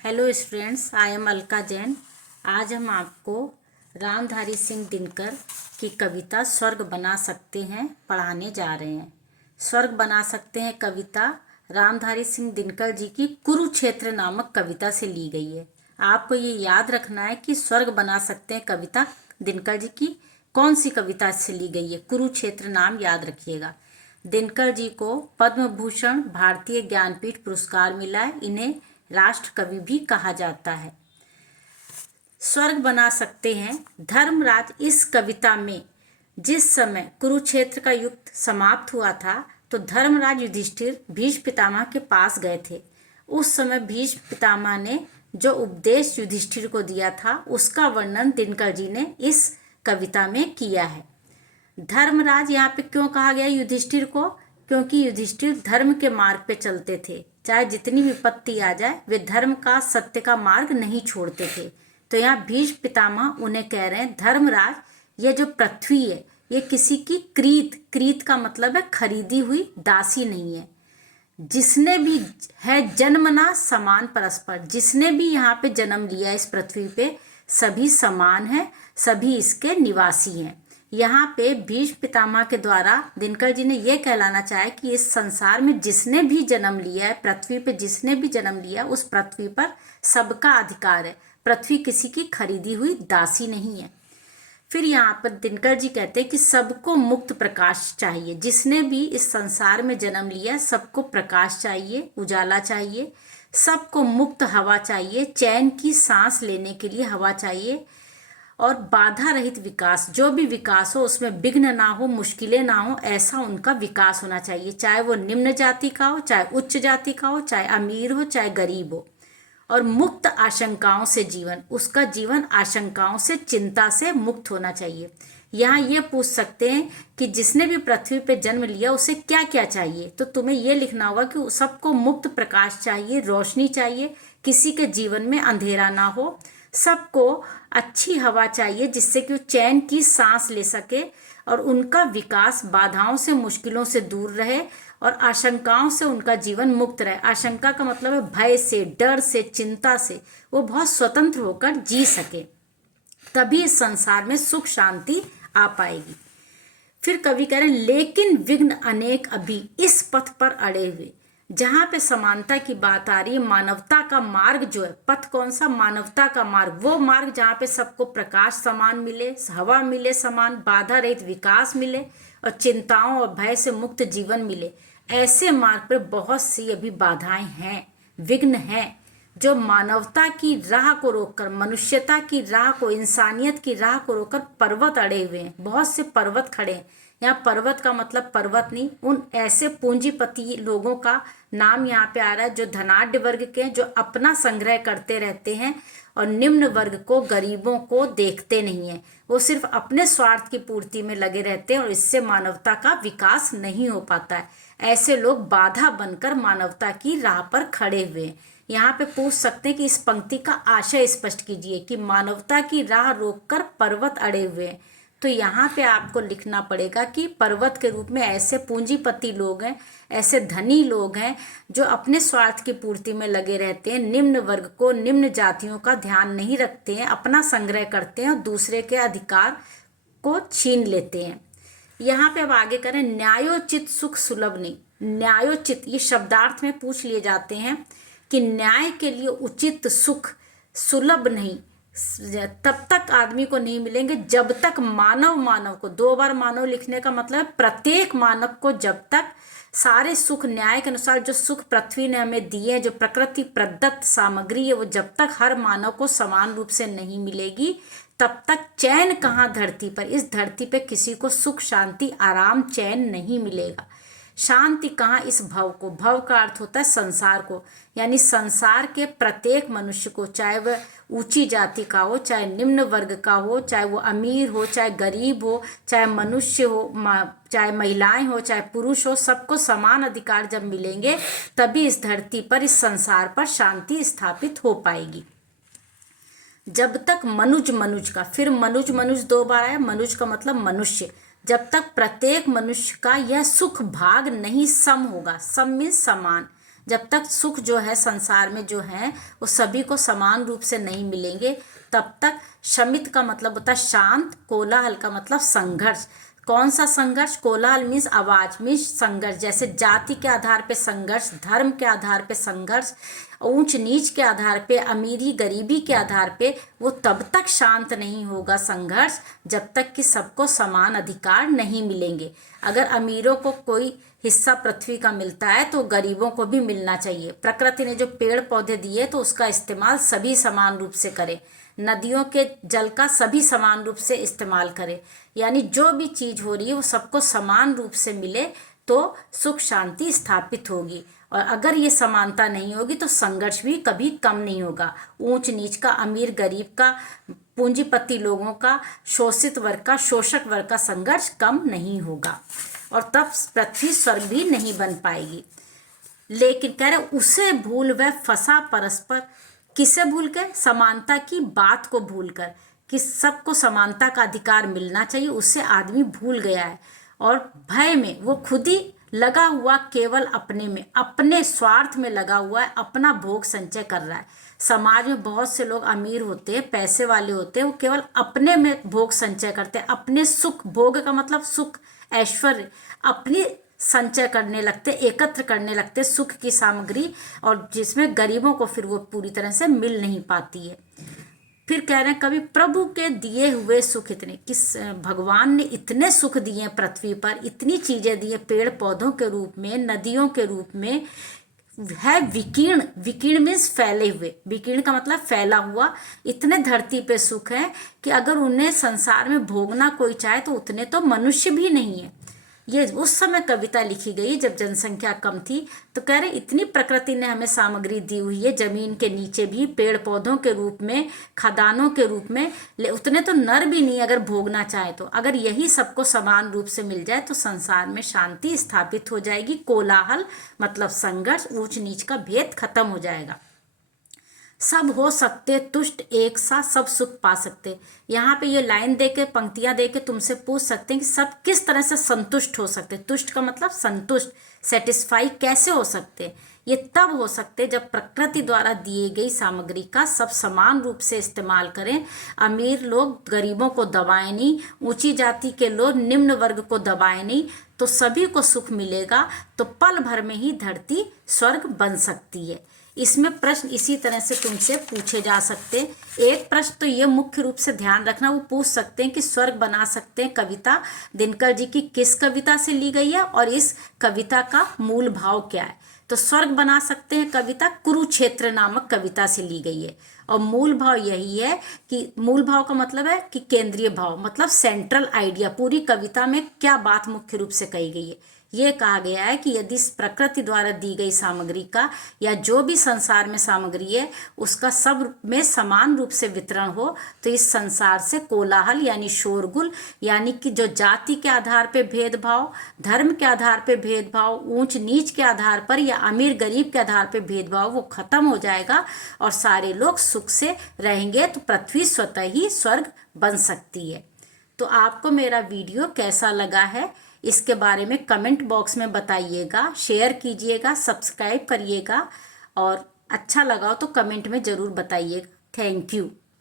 Hello students, I am Alka Jain. आज हम आपको रामधारी सिंह दिनकर की कविता स्वर्ग बना सकते हैं पढ़ाने जा रहे हैं। स्वर्ग बना सकते हैं कविता रामधारी सिंह दिनकर जी की कुरुक्षेत्र नामक कविता से ली गई है। आपको ये याद रखना है कि स्वर्ग बना सकते हैं कविता दिनकर जी की कौन सी कविता से ली गई है। कुरुक्षेत्र नाम याद रखिएगा। दिनकर जी को पद्म भूषण भारतीय ज्ञानपीठ पुरस्कार मिला है। इन्हें राष्ट्र कवि भी कहा जाता है। स्वर्ग बना सकते हैं धर्मराज इस कविता में जिस समय कुरुक्षेत्र का युद्ध समाप्त हुआ था तो धर्मराज युधिष्ठिर भीष्म पितामह के पास गए थे। उस समय भीष्म पितामह ने जो उपदेश युधिष्ठिर को दिया था उसका वर्णन दिनकर जी ने इस कविता में किया है। धर्मराज यहाँ पे क्यों कहा गया युधिष्ठिर को? क्योंकि युधिष्ठिर धर्म के मार्ग पे चलते थे। चाहे जितनी विपत्ति आ जाए वे धर्म का सत्य का मार्ग नहीं छोड़ते थे। तो यहाँ भीष्म पितामह उन्हें कह रहे हैं, धर्मराज ये जो पृथ्वी है ये किसी की क्रीत का मतलब है खरीदी हुई दासी नहीं है। जिसने भी है जन्मना समान परस्पर, जिसने भी यहाँ पे जन्म लिया इस पृथ्वी पे सभी समान है, सभी इसके निवासी हैं। यहाँ पे भीष्म पितामह के द्वारा दिनकर जी ने यह कहलाना चाहे कि इस संसार में जिसने भी जन्म लिया है, पृथ्वी पे जिसने भी जन्म लिया उस पृथ्वी पर सबका अधिकार है। पृथ्वी किसी की खरीदी हुई दासी नहीं है। फिर यहाँ पर दिनकर जी कहते हैं कि सबको मुक्त प्रकाश चाहिए। जिसने भी इस संसार में जन्म लिया सबको प्रकाश चाहिए, उजाला चाहिए, सबको मुक्त हवा चाहिए, चैन की सांस लेने के लिए हवा चाहिए और बाधा रहित विकास, जो भी विकास हो उसमें विघ्न ना हो, मुश्किलें ना हो, ऐसा उनका विकास होना चाहिए। चाहे वो निम्न जाति का हो, चाहे उच्च जाति का हो, चाहे अमीर हो, चाहे गरीब हो। और मुक्त आशंकाओं से जीवन, उसका जीवन आशंकाओं से, चिंता से मुक्त होना चाहिए। यहाँ ये पूछ सकते हैं कि जिसने भी पृथ्वी पे जन्म लिया उसे क्या क्या चाहिए, तो तुम्हें ये लिखना होगा कि सबको मुक्त प्रकाश चाहिए, रोशनी चाहिए, किसी के जीवन में अंधेरा ना हो, सबको अच्छी हवा चाहिए जिससे कि वो चैन की सांस ले सके और उनका विकास बाधाओं से, मुश्किलों से दूर रहे और आशंकाओं से उनका जीवन मुक्त रहे। आशंका का मतलब है भय से, डर से, चिंता से वो बहुत स्वतंत्र होकर जी सके, तभी इस संसार में सुख शांति आ पाएगी। फिर कवि कह रहे हैं, लेकिन विघ्न अनेक अभी इस पथ पर अड़े हुए। जहां पे समानता की बात आ रही है, मानवता का मार्ग जो है, पथ कौन सा? मानवता का मार्ग, वो मार्ग जहाँ पे सबको प्रकाश समान मिले, हवा मिले समान, बाधा रहित विकास मिले और चिंताओं और भय से मुक्त जीवन मिले। ऐसे मार्ग पर बहुत सी अभी बाधाएं हैं, विघ्न हैं, जो मानवता की राह को रोककर, मनुष्यता की राह को, इंसानियत की राह को रोककर पर्वत अड़े हुए हैं। बहुत से पर्वत खड़े हैं। यहाँ पर्वत का मतलब पर्वत नहीं, उन ऐसे पूंजीपति लोगों का नाम यहाँ पे आ रहा है जो धनाढ्य वर्ग के हैं, जो अपना संग्रह करते रहते हैं और निम्न वर्ग को, गरीबों को देखते नहीं है। वो सिर्फ अपने स्वार्थ की पूर्ति में लगे रहते हैं और इससे मानवता का विकास नहीं हो पाता है। ऐसे लोग बाधा बनकर मानवता की राह पर खड़े हुए हैं। यहाँ पे पूछ सकते हैं कि इस पंक्ति का आशय स्पष्ट कीजिए कि मानवता की राह रोककर पर्वत अड़े हुए हैं। तो यहाँ पे आपको लिखना पड़ेगा कि पर्वत के रूप में ऐसे पूंजीपति लोग हैं, ऐसे धनी लोग हैं जो अपने स्वार्थ की पूर्ति में लगे रहते हैं, निम्न वर्ग को, निम्न जातियों का ध्यान नहीं रखते हैं, अपना संग्रह करते हैं और दूसरे के अधिकार को छीन लेते हैं। यहाँ पे अब आगे करें, न्यायोचित सुख सुलभ नहीं। न्यायोचित ये शब्दार्थ में पूछ लिए जाते हैं कि न्याय के लिए उचित सुख सुलभ नहीं, तब तक आदमी को नहीं मिलेंगे जब तक मानव को, दो बार मानव लिखने का मतलब प्रत्येक मानव को जब तक सारे सुख न्याय के अनुसार जो सुख पृथ्वी ने हमें दिए, जो प्रकृति प्रदत्त सामग्री है, वो जब तक हर मानव को समान रूप से नहीं मिलेगी तब तक चैन कहाँ धरती पर, इस धरती पे किसी को सुख शांति आराम चैन नहीं मिलेगा। शांति कहाँ? इस भव को, भव का अर्थ होता है संसार को, यानी संसार के प्रत्येक मनुष्य को, चाहे वह ऊंची जाति का हो, चाहे निम्न वर्ग का हो, चाहे वो अमीर हो, चाहे गरीब हो, चाहे मनुष्य हो, चाहे महिलाएं हो, चाहे पुरुष हो, सबको समान अधिकार जब मिलेंगे तभी इस धरती पर, इस संसार पर शांति स्थापित हो पाएगी। जब तक मनुज का, फिर मनुज दो बार आया, मनुज का मतलब मनुष्य, जब तक प्रत्येक मनुष्य का यह सुख भाग नहीं सम होगा, सम मीन्स समान, जब तक सुख जो है संसार में जो है वो सभी को समान रूप से नहीं मिलेंगे, तब तक शमित का मतलब होता है शांत, कोलाहल का मतलब संघर्ष। कौन सा संघर्ष? कोलाहल मीन्स आवाज, मीन्स संघर्ष। जैसे जाति के आधार पे संघर्ष, धर्म के आधार पे संघर्ष, ऊंच नीच के आधार पे, अमीरी गरीबी के आधार पे, वो तब तक शांत नहीं होगा संघर्ष जब तक कि सबको समान अधिकार नहीं मिलेंगे। अगर अमीरों को कोई हिस्सा पृथ्वी का मिलता है तो गरीबों को भी मिलना चाहिए। प्रकृति ने जो पेड़ पौधे दिए तो उसका इस्तेमाल सभी समान रूप से करें। नदियों के जल का सभी समान रूप से इस्तेमाल करें। यानी जो भी चीज़ हो रही है वो सबको समान रूप से मिले तो सुख शांति स्थापित होगी। और अगर ये समानता नहीं होगी तो संघर्ष भी कभी कम नहीं होगा। ऊंच नीच का, अमीर गरीब का, पूंजीपति लोगों का, शोषित वर्ग का, शोषक वर्ग का संघर्ष कम नहीं होगा और तब पृथ्वी स्वर्ग भी नहीं बन पाएगी। लेकिन कह रहे उसे भूल वह फंसा परस्पर। किसे भूल कर? समानता की बात को भूल कर कि सबको समानता का अधिकार मिलना चाहिए, उससे आदमी भूल गया है और भय में वो खुद ही लगा हुआ, केवल अपने में, अपने स्वार्थ में लगा हुआ है, अपना भोग संचय कर रहा है। समाज में बहुत से लोग अमीर होते हैं, पैसे वाले होते हैं, वो केवल अपने में भोग संचय करते हैं, अपने सुख, भोग का मतलब सुख, ऐश्वर्य, अपनी संचय करने लगते, एकत्र करने लगते सुख की सामग्री, और जिसमें गरीबों को फिर वो पूरी तरह से मिल नहीं पाती है। फिर कह रहे हैं कभी प्रभु के दिए हुए सुख इतने, किस भगवान ने इतने सुख दिए पृथ्वी पर, इतनी चीजें दी, पेड़ पौधों के रूप में, नदियों के रूप में, है विकीर्ण। विकीर्ण मीन्स फैले हुए, विकीर्ण का मतलब फैला हुआ। इतने धरती पे सुख है कि अगर उन्हें संसार में भोगना कोई चाहे तो उतने तो मनुष्य भी नहीं है। ये उस समय कविता लिखी गई जब जनसंख्या कम थी। तो कह रहे इतनी प्रकृति ने हमें सामग्री दी हुई है, जमीन के नीचे भी, पेड़ पौधों के रूप में, खदानों के रूप में, उतने तो नर भी नहीं अगर भोगना चाहे तो। अगर यही सबको समान रूप से मिल जाए तो संसार में शांति स्थापित हो जाएगी। कोलाहल मतलब संघर्ष, ऊंच नीच का भेद खत्म हो जाएगा। सब हो सकते तुष्ट, एक साथ सब सुख पा सकते। यहाँ पे ये लाइन देके, पंक्तियां देके तुमसे पूछ सकते हैं कि सब किस तरह से संतुष्ट हो सकते। तुष्ट का मतलब संतुष्ट, सेटिस्फाई कैसे हो सकते। ये तब हो सकते जब प्रकृति द्वारा दिए गई सामग्री का सब समान रूप से इस्तेमाल करें। अमीर लोग गरीबों को दबाएं नहीं, ऊंची जाति के लोग निम्न वर्ग को दबाएं नहीं, तो सभी को सुख मिलेगा। तो पल भर में ही धरती स्वर्ग बन सकती है। इसमें प्रश्न इसी तरह से तुमसे पूछे जा सकते। एक प्रश्न तो ये मुख्य रूप से ध्यान रखना, वो पूछ सकते हैं कि स्वर्ग बना सकते हैं कविता दिनकर जी की किस कविता से ली गई है और इस कविता का मूल भाव क्या है। तो स्वर्ग बना सकते हैं कविता कुरुक्षेत्र नामक कविता से ली गई है और मूल भाव यही है कि, मूल भाव का मतलब है कि केंद्रीय भाव, मतलब सेंट्रल आइडिया, पूरी कविता में क्या बात मुख्य रूप से कही गई है। ये कहा गया है कि यदि प्रकृति द्वारा दी गई सामग्री का या जो भी संसार में सामग्री है उसका सब में समान रूप से वितरण हो तो इस संसार से कोलाहल यानी शोरगुल, यानी कि जो जाति के आधार पे भेदभाव, धर्म के आधार पे भेदभाव, ऊंच नीच के आधार पर या अमीर गरीब के आधार पे भेदभाव, वो खत्म हो जाएगा और सारे लोग सुख से रहेंगे। तो पृथ्वी स्वतः ही स्वर्ग बन सकती है। तो आपको मेरा वीडियो कैसा लगा है इसके बारे में कमेंट बॉक्स में बताइएगा, शेयर कीजिएगा, सब्सक्राइब करिएगा और अच्छा लगा हो तो कमेंट में ज़रूर बताइएगा। Thank you.